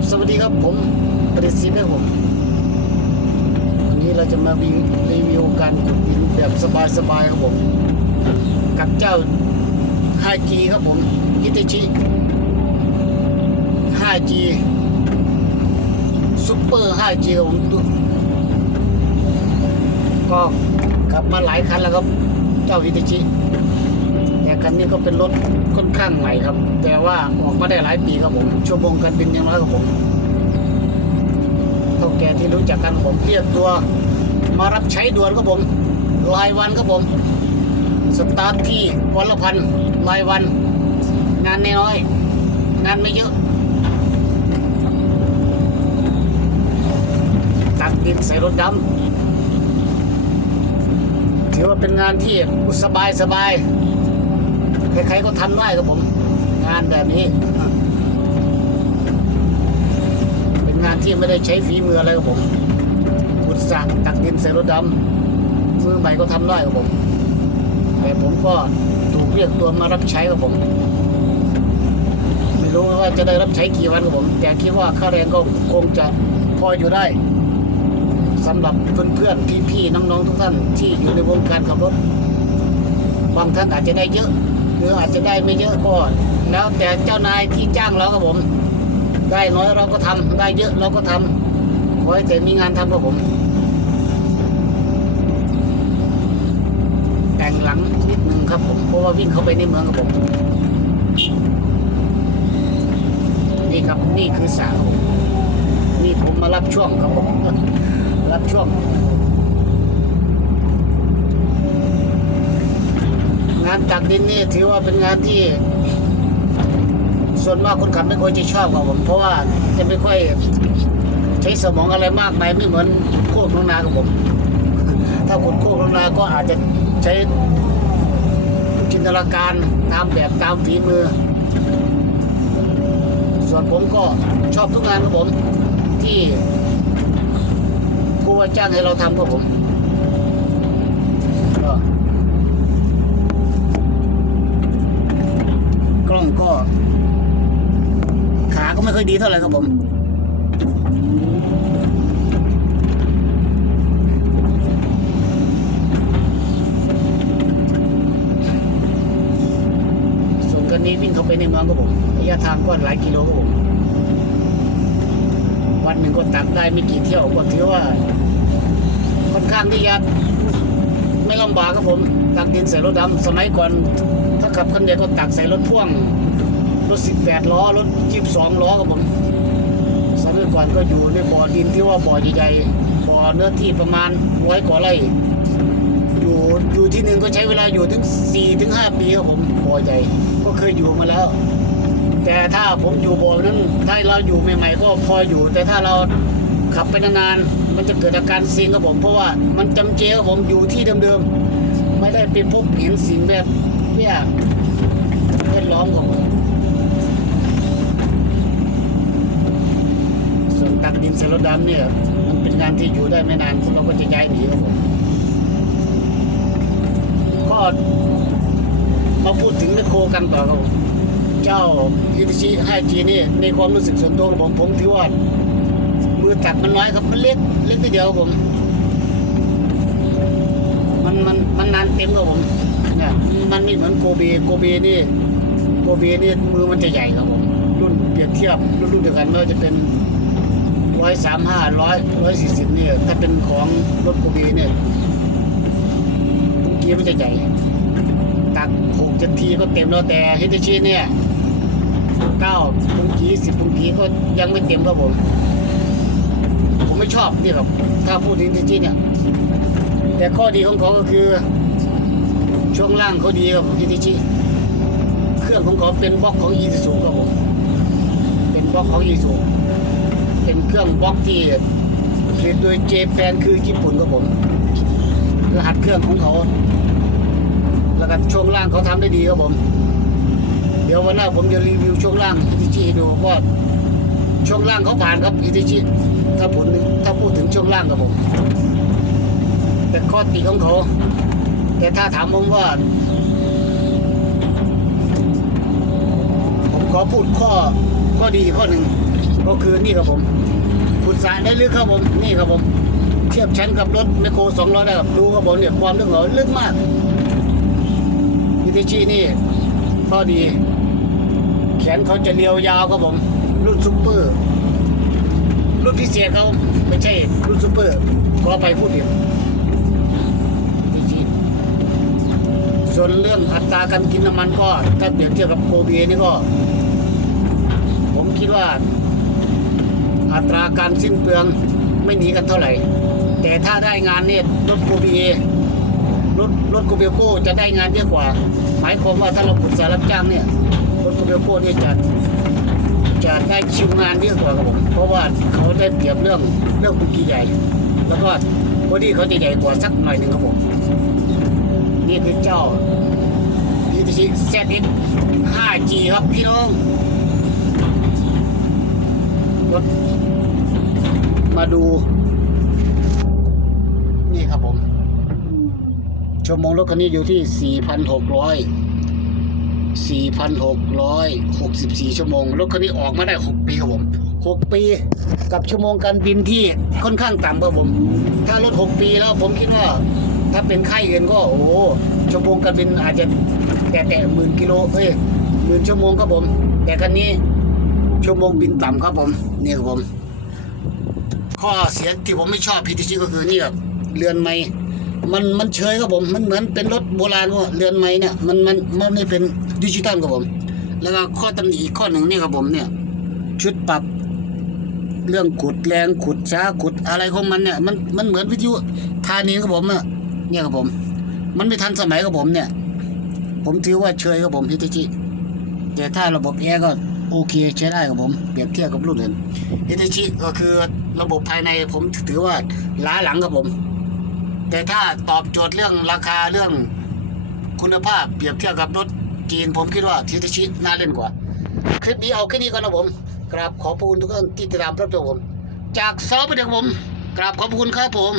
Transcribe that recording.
ครับสวัสดีครับผมปริศิษฐ์ครับผมวันนี้เราจะมารีวิวการขุดดินแบบสบายๆครับผม กับเจ้า 5G ครับผมฮิตชิ 5G ซุปเปอร์ 5G ครับผมก็ขับมาหลายคันแล้วครับ เจ้าฮิตชิ แต่คันนี้ก็เป็นรถค่อนข้างใหม่ครับ แต่ว่าออกมาได้หลายปีครับผม ชั่วโมงการบินยังน้อยครับผมเท่าแก่ที่รู้จักกันผมเรียกตัว มารับใช้ด่วนครับผม รายวันครับผม สตาร์ทที่วันละพันรายวัน งานน้อยงานไม่เยอะตักดินใส่รถดำถือว่าเป็นงานที่สบายสบาย ใครๆก็ทำได้ครับผม งานแบบนี้ เป็นงานที่ไม่ได้ใช้ฝีมืออะไรครับผมขุดสระตักดินใส่รถดำมือใหม่ก็ทำได้ครับผม แต่ผมก็ถูกเรียกตัวมารับใช้ครับผม ไม่รู้ว่าจะได้รับใช้กี่วันครับผม แต่คิดว่าค่าแรงก็คงจะพออยู่ได้สำหรับเพื่อนๆพี่ๆน้องๆทุกท่านที่อยู่ในวงการขับรถบางท่านอาจจะได้เยอะ รืออาจจะได้ไม่เยอะก็แล้วแต่เจ้านายที่จ้างเราครับผม ได้น้อยเราก็ทำได้เยอะเราก็ทำขอให้แต่มีงานทำครับผม แต่งหลังนิดนึงครับผมเพราะว่าวิ่งเข้าไปในเมืองครับผมนี่ครับนี่คือสาวนี่ผมมารับช่วงครับผมรับช่วงานตักดินนี่ถือว่าเป็นงานที่ ส่วนมากคนขับไม่ค่อยจะชอบครับผมเพราะว่าจะไม่ค่อยใช้สมองอะไรมากมายไม่เหมือนโคกน้องนาครับผม ถ้าขุดโคกน้องนาก็อาจจะใช้จินตนาการตามแบบตามฝีมือ ส่วนผมก็ชอบทุกงานครับผมที่ผู้ว่าจ้างให้เราทำครับผมก็ กล้องก็ ขา ก็ไม่ค่อยดีเท่าไหร่ครับผมส่วนกันนี้วิ่งเข้าไปในเมืองครับผมระยะทางก็หลายกิโลครับผมวันหนึ่งก็ตักได้ไม่กี่เที่ยวก็ถือว่าค่อนข้างที่จะไม่ลำบากครับผม ตักดินใส่รถดำสมัยก่อน ถ้าขับคันเดียวก็ตักใส่รถพ่วง รถ 18 ล้อ รถ 22 ล้อครับผมสมัยก่อนก็อยู่ในบ่อดินที่ว่าบ่อใหญ่ๆบ่อเนื้อที่ประมาณร้อยกว่าไร่อยู่อยู่ที่หนึ่งก็ใช้เวลาอยู่ถึง4ถึง5ปีครับผมบ่อใหญ่ก็เคยอยู่มาแล้ว แต่ถ้าผมอยู่บ่อนั้นถ้าเราอยู่ใหม่ๆก็พออยู่ แต่ถ้าเราขับไปนานๆมันจะเกิดอาการซิงครับผม เพราะว่ามันจำเจครับผมอยู่ที่เดิมๆไม่ได้ไปพบเห็นสิ่งแบบเนี่ยแวดล้อมของผม ส่วนตักดินใส่รถดำเนี่ย มันเป็นงานที่อยู่ได้ไม่นานพวกเราก็จะย้ายหนีครับผมก็มาพูดถึงแมคโครกันต่อครับผมเจ้าฮิตาชิ 5G นี่ในความรู้สึกส่วนตัวของผมผมถือว่ามือตักมันน้อยครับมันเล็กเล็กทีเดียวครับผม มันมันมันนานเต็มครับผมเนี่ยมันไม่เหมือนโกเบโกเบนี่โกเบนี่มือมันจะใหญ่ครับผมรุ่นเปรียบเทียบรุ่นรุ่นเดียวกันไม่ว่าจะเป็น ร้อยสามห้าร้อยร้อยสี่สิบเนี่ยถ้าเป็นของรถโกเบเนี่ยปุงกี้มันจะใหญ่ตักหกเจ็ดทีก็เต็มแล้วแต่ฮิตาชิเนี่ยเก้าปุงกี้สิบปุงกี้ก็ยังไม่เต็มครับผมผมไม่ชอบนี่ครับ ถ้าพูดถึงฮิตาชิเนี่ย แต่ข้อดีของเขาก็คือ ช่วงล่างเขาดีครับฮิตาชิเครื่องของเขาเป็นบล็อกของอีซูครับผมเป็นบล็อกของอีซู เป็นเครื่องบล็อกที่ผลิตโดยเจแปนคือญี่ปุ่นครับผม รหัสเครื่องของเขาแล้วก็ช่วงล่างเขาทำได้ดีครับผม เดี๋ยววันหน้าผมจะรีวิวช่วงล่างอีทีจีดูว่าช่วงล่างเขาผ่านครับอีทีจีถ้าผลถ้าพูดถึงช่วงล่างครับผม แต่ข้อติของเขาแต่ถ้าถามผมว่า ผมขอพูดข้อข้อดีข้อหนึ่ง ก็คือนี่ครับผมขุดสระได้ลึกครับผมนี่ครับผม เทียบชั้นกับรถแมคโครสองล้อได้ครับดูครับผมเนี่ยความลึกของเขาลึกมากยูทีจีนี่ข้อดี แขนเขาจะเรียวยาวครับผม รุ่นซุปเปอร์ รุ่นพิเศษเขาไม่ใช่รุ่นซุปเปอร์ขอไปพูดผิดจริงๆส่วนเรื่องอัตราการกินน้ำมันก็ ถ้าเปรียบเทียบกับโกเบีนี่ก็ ผมคิดว่า อัตราการสิ้นเปลืองไม่หนีกันเท่าไหร่ แต่ถ้าได้งานเนี่ยรถกเบีรถรถโกเบียโก้จะได้งานเยอะกว่า หมายความว่าถ้าเราปรึกษารับจ้างเนี่ยรถโกเบียโก้เนี่ยจะจะได้คิวงานเยอะกว่าครับผมเพราะว่าเขาได้เปรียบเรื่องเรื่องบุกีใหญ่ แล้วก็บอดี้เขาจะใหญ่กว่าสักหน่อยหนึ่งครับผมนี่คือเจ้า PTC ZX 5G ครับพี่น้อง รถ มาดู นี่ครับผม ชั่วโมงรถคันนี้อยู่ที่ 4,600 4,664 ชั่วโมง รถคันนี้ออกมาได้ 6 ปีครับผม 6 ปีกับชั่วโมงการบินที่ค่อนข้างต่ำครับผม ถ้ารถ 6 ปีแล้วผมคิดว่า ถ้าเป็นค่ายอื่นก็โอ้โหชั่วโมงการบินอาจจะแตะแตะหมื่นกิโลเอ้ยหมื่นชั่วโมงครับผม แต่คันนี้ ชั่วโมงบินต่ำครับผมนี่ครับผม ข้อเสียที่ผมไม่ชอบ PTC ก็คือนี่ครับเรือนไม้มันมันเฉยครับผม มันเหมือนเป็นรถโบราณว่าเรือนไม้เนี่ยมันมันมันไม่เป็นดิจิตอลครับผม แล้วก็ข้อตำหนิอีกข้อหนึ่งนี่ครับผมเนี่ย ชุดปรับเรื่องขุดแรงขุดช้าขุดอะไรของมันเนี่ย มันมันเหมือนวิทยุธานีครับผมอะเนี่ยครับผม มันไม่ทันสมัยครับผมเนี่ย ผมถือว่าเชยครับผมพิทิจิแต่ถ้าระบบแอร์ก็ โอเคใช้ได้ครับผมเปรียบเทียบกับรุ่นอื่นพิทิจิก็คือระบบภายในผมถือว่าล้าหลังครับผม แต่ถ้าตอบโจทย์เรื่องราคาเรื่องคุณภาพเปรียบเทียบกับรถจีนผมคิดว่าทิทิชิน่าเล่นกว่า คลิปนี้เอาแค่นี้ก่อนนะผมกราบขอบคุณทุกท่านที่ติดตามรับชมผม จากซอฟต์เป็นผมกราบขอบคุณครับผม